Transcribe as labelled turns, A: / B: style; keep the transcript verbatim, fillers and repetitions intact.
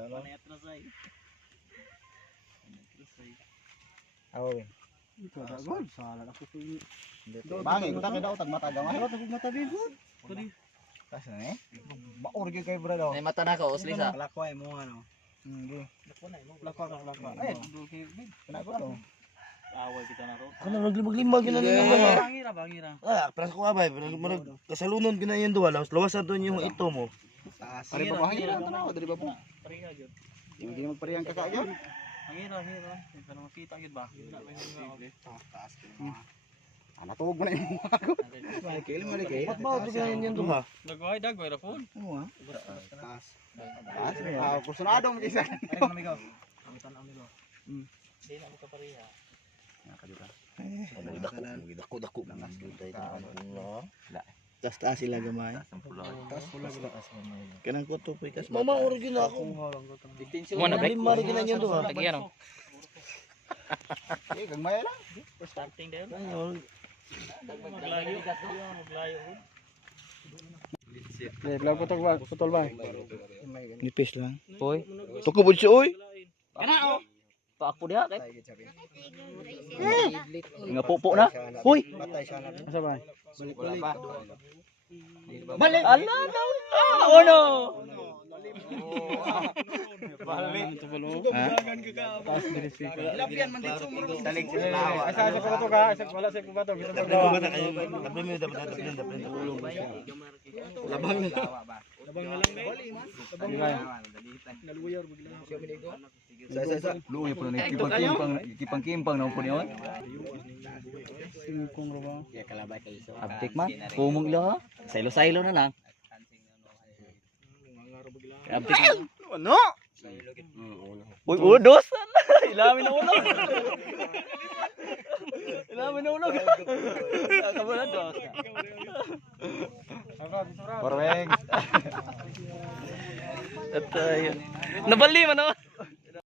A: ano?
B: Atrasay. Atrasay.
A: Awi.
C: Ikaw dagon, sala ako sa inyo.
A: Bangin, kita kaya daw tagmataga man.
C: Ano tagong matabi good?
B: Pwede.
A: Tas na eh. Baor gyud kay bro daw.
D: May mata na ko, usli sa.
A: Lakway mo ano. Hindi.
C: Lakwa ka lakwa.
A: Ay,
B: Dulce.
A: kana ko to.
B: Away kita na ro.
D: Ano naglimag-limag yun na
B: Bangira, bangira.
D: Ah, pero ko abay, marag kasalunon gina yan duwa, lawas lawasan to yung ito mo.
A: Taas. Pare ba hangin na tanaw, diri ba po?
B: Pareha gyud.
A: Di mo magparehang ka kaagyan.
B: Bangira, hira. Ito na makita gyud ba?
A: Taas. Ana tuog mo na imo ako. May kail mo kay.
D: Ba't ba ito ganyan yan duha?
B: Nagway dagway ra pon.
A: Ano ah? Taas. Taas. Ah, kursunado mo kaysa.
B: Ay ko namigo. Amitan amigo.
A: Hmm.
B: Di na mo ka pareha.
A: Nakadura.
D: Dako dako dutay ta ano.
A: Tas taas sila gamay.
D: Tas pula
A: Kanang ko to pikas.
D: Mama original ako.
B: Mo na break.
D: Lima rin ganyan yan duha.
B: Lagi ano?
A: Eh, gagmay lang.
B: Starting there.
D: Ayun.
B: Maglayo. Maglayo.
C: Eh, vlog putol ba? Putol ba?
A: Nipis lang.
D: Hoy.
A: Tuko bud si oy.
B: Kana oh. Paakpo diha kay.
D: Nga popo na. Hoy.
A: Batay sana.
C: Asa ba?
A: Balik pa.
B: Balik. Ala daw. Ah, ono.
A: Balik.
C: Ha? Taas diri si.
A: Labian man dito mo. Dalig sa lawa.
C: Asa sa kubato ka? Asa wala sa kubato. Kita
D: Dapat
C: pagdawa.
D: ba kayo? Dapat mo dapat dapat dapat ulong.
A: Labang na.
C: Labang na lang kay. Labang na. Naluyar bigla.
A: Sa sa sa. Luoy po na kipang-kimpang, kipang-kimpang na po niyon.
C: Singkong ro ba?
A: Ya kalabay kay iso.
D: Abtik man. Pumong ilo. Saylo-saylo na lang. Abtik.
A: Ano?
D: Uy, udos. Ilamin na ulo. Ilamin na ulo. Kamu na dos.
A: Porweng.
D: At uh, nabali man oh.